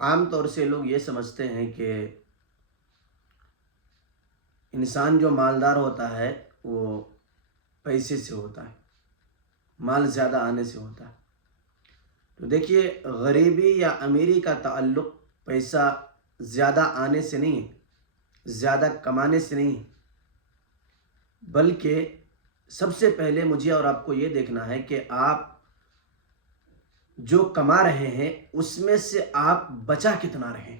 عام طور سے لوگ یہ سمجھتے ہیں کہ انسان جو مالدار ہوتا ہے وہ پیسے سے ہوتا ہے، مال زیادہ آنے سے ہوتا ہے۔ تو دیکھیے، غریبی یا امیری کا تعلق پیسہ زیادہ آنے سے نہیں ہے، زیادہ کمانے سے نہیں ہے، بلکہ سب سے پہلے مجھے اور آپ کو یہ دیکھنا ہے کہ آپ جو کما رہے ہیں اس میں سے آپ بچا کتنا رہے ہیں۔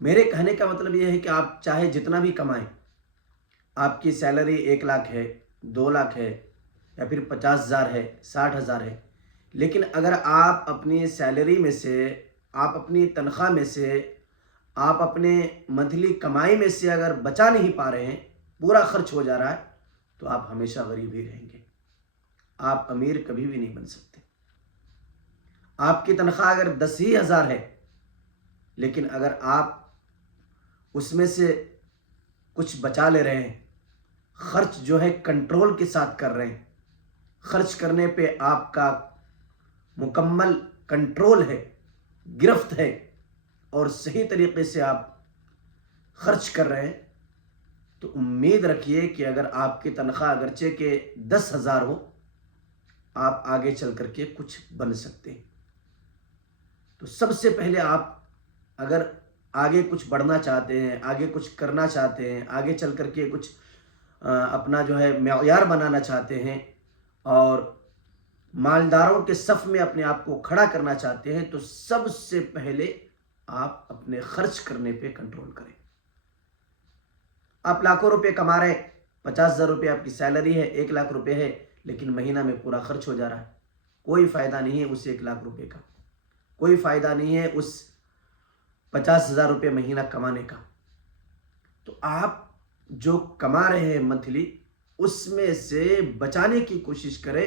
میرے کہنے کا مطلب یہ ہے کہ آپ چاہے جتنا بھی کمائیں، آپ کی سیلری 1 لاکھ ہے، 2 لاکھ ہے، یا پھر 50,000 ہے، 60,000 ہے، لیکن اگر آپ اپنی سیلری میں سے، آپ اپنی تنخواہ میں سے، آپ اپنے منتھلی کمائی میں سے اگر بچا نہیں پا رہے ہیں، پورا خرچ ہو جا رہا ہے، تو آپ ہمیشہ غریب ہی رہیں گے، آپ امیر کبھی بھی نہیں بن سکتے۔ آپ کی تنخواہ اگر 10,000 ہے، لیکن اگر آپ اس میں سے کچھ بچا لے رہے ہیں، خرچ جو ہے کنٹرول کے ساتھ کر رہے ہیں، خرچ کرنے پہ آپ کا مکمل کنٹرول ہے، گرفت ہے، اور صحیح طریقے سے آپ خرچ کر رہے ہیں، تو امید رکھیے کہ اگر آپ کی تنخواہ اگرچہ کہ 10,000 ہو، آپ آگے چل کر کے کچھ بن سکتے ہیں۔ تو سب سے پہلے آپ اگر آگے کچھ بڑھنا چاہتے ہیں، آگے کچھ کرنا چاہتے ہیں، آگے چل کر کے کچھ اپنا جو ہے معیار بنانا چاہتے ہیں، اور مالداروں کے صف میں اپنے آپ کو کھڑا کرنا چاہتے ہیں، تو سب سے پہلے آپ اپنے خرچ کرنے پہ کنٹرول کریں۔ آپ لاکھوں روپے کما رہے ہیں، 50,000 روپے آپ کی سیلری ہے، 1 لاکھ روپے ہے، لیکن مہینہ میں پورا خرچ ہو جا رہا ہے۔ کوئی فائدہ نہیں ہے اس 1 لاکھ روپے کا، کوئی فائدہ نہیں ہے اس 50,000 روپے مہینہ کمانے کا۔ تو آپ جو کما رہے ہیں منتھلی، اس میں سے بچانے کی کوشش کریں۔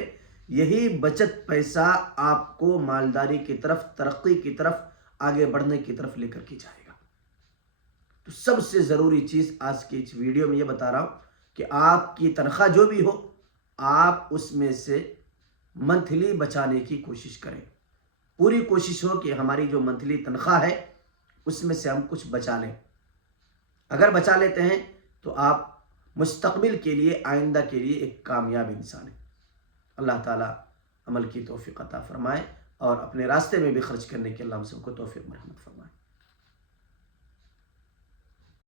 یہی بچت پیسہ آپ کو مالداری کی طرف، ترقی کی طرف، آگے بڑھنے کی طرف لے کر کے جائے گا۔ تو سب سے ضروری چیز آج کی اس ویڈیو میں یہ بتا رہا ہوں کہ آپ کی تنخواہ جو بھی ہو، آپ اس میں سے منتھلی بچانے کی کوشش کریں۔ پوری کوشش ہو کہ ہماری جو منتھلی تنخواہ ہے اس میں سے ہم کچھ بچا لیں۔ اگر بچا لیتے ہیں تو آپ مستقبل کے لیے، آئندہ کے لیے ایک کامیاب انسان ہیں۔ اللہ تعالیٰ عمل کی توفیق عطا فرمائے، اور اپنے راستے میں بھی خرچ کرنے کے اللہ ہم سب کو توفیق مرحمت فرمائے۔